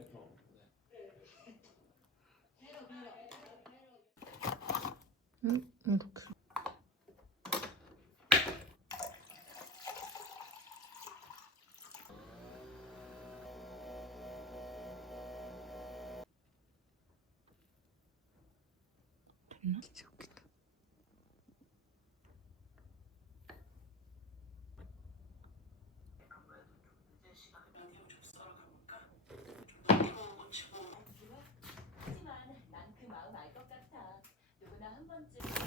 그래도. 응, 이렇게. 됐나? 번쯤